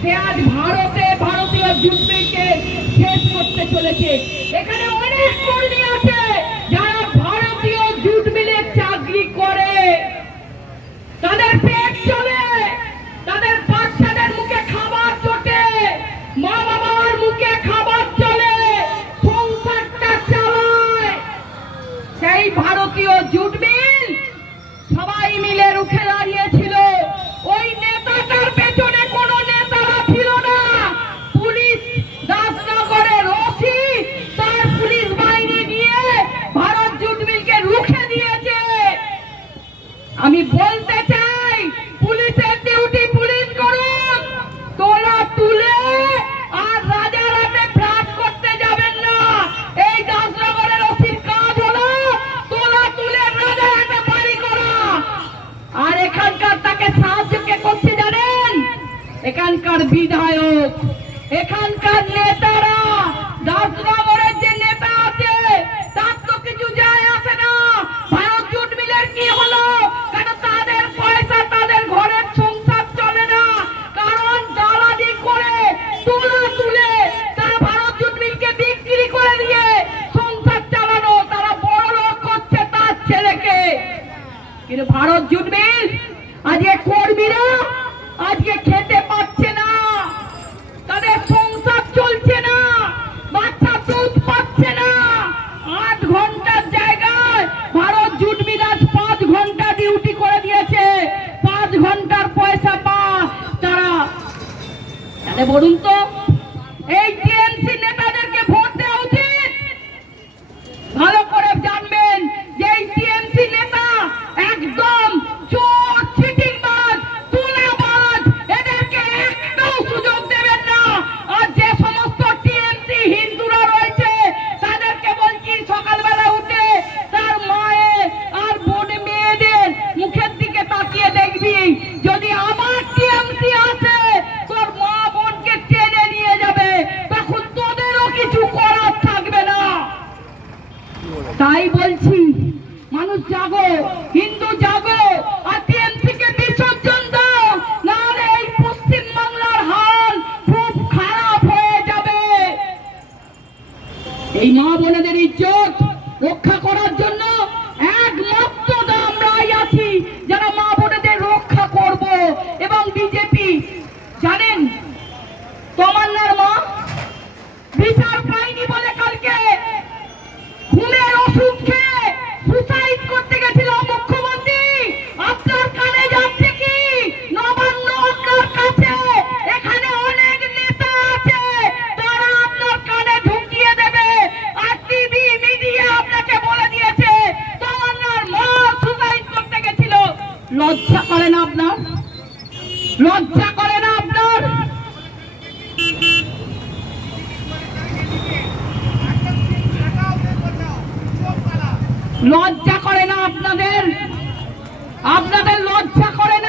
সে আজ ভারতীয় জুটমিলকে শেষ করতে চলেছে। এখানে অনেক কর্মী আছে যারা ভারতীয় জুটমিলে চাকরি করে, তাদের পেট চলে, তাদের বাচ্চাদের মুখে খাবার চটে, মা বাবার মুখে খাবার চলে, সংসারটা চালায়। সেই ভারতীয় জুট মিল সবাই মিলে রুখে দাঁড়িয়েছিল। ওই নেতাটার পেছনে কোনো নেতারা ছিল না। পুলিশ দাসনগরের ওসি তার পুলিশ বাহিনী দিয়ে ভারত জুট মিলকে রুখে দিয়েছে। আমি বলতে চাই, পুলিশের ডিউটি পুলিশ করুন, তোলা তুলে আর রাজারহাটে ফ্ল্যাট করতে যাবেন না। এই দাসনগরের ওসির কাজ হলো তোলা তুলে রাজারহাটে বাড়ি করা। আর এখানকার তাকে সাহায্য কে করছে জানেন? এখানকার বিধায়ক, এখানকার নেতারা। দাসনগরের যে নেতা আছে তার তো কিছু যায় আসে না ভারত জুট মিলের কি হলো, কারণ তাদের পয়সা তাদের ঘরের সংসার চলে না। কারণ দালালি করে তোলা তুলে তারা ভারত জুট মিলকে বিক্রি করে দিয়ে সংসার চালানো, তারা বড় লোক করছে তার ছেলেকে। কিন্তু ভারত জুট মিল আজকে কর্মীরা আজকে খেতে পাচ্ছে না, তাদের সংসার চলছে না, বাচ্চা দুধ পাচ্ছে না। 8 ঘন্টার জায়গায় ভারত জুট মিল আজ 5 ঘন্টা ডিউটি করে দিয়েছে। 5 ঘন্টার পয়সা পা তারা। তাহলে বলুন তো, এই টিএমসি নেতাদেরকে ভোট দেওয়া উচিত? ভালো করে জানবেন যে এই টিএমসি নেতা একদম চোর, চিটিংবাজ, তুলাবাজ। এদেরকে একটাও সুযোগ দেবেন না। আর যে সমস্ত টিএমসি হিন্দুরা রয়েছে তাদেরকে বলছি, সকালবেলা উঠে তার মায়ের আর বোন মেয়েদের মুখের দিকে তাকিয়ে দেখবি, যদি আমার টিএমসি আসে তোর মা বোনকে টেনে নিয়ে যাবে, তখন তোদেরও কিছু করার থাকবে না। তাই বলছি, মানুষ জাগো, হিন্দু জাগো, আর টিএমসি কে বিসর্জন দাও, নাহলে এই পশ্চিম বাংলার হাল খুব খারাপ হয়ে যাবে। এই মা বোনেদের ইজ্জত রক্ষা করার জন্য একমাত্র আমরাই আছি যারা মা বোনেদের রক্ষা করব। এবং বিজেপি, জানেন তমান্নার মা বিচার পায়নি বলে কালকে ঘুমের ওষুধ খেয়ে সুসাইড করতে গেছিল মুখ্যমন্ত্রী। আপনার কানে যাচ্ছে কি? নবান্ন আপনার কাছে, এখানে অনেক নেতা আছে, তারা আপনার কানে ঢুকিয়ে দেবে। আর টিভি মিডিয়া আপনাকে বলে দিয়েছে তমান্নার মা সুসাইড করতে গেছিল। লজ্জা করে না আপনার? লজ্জা করে না আপনার? লজ্জা করে না আপনাদের? আপনাদের লজ্জা করে না?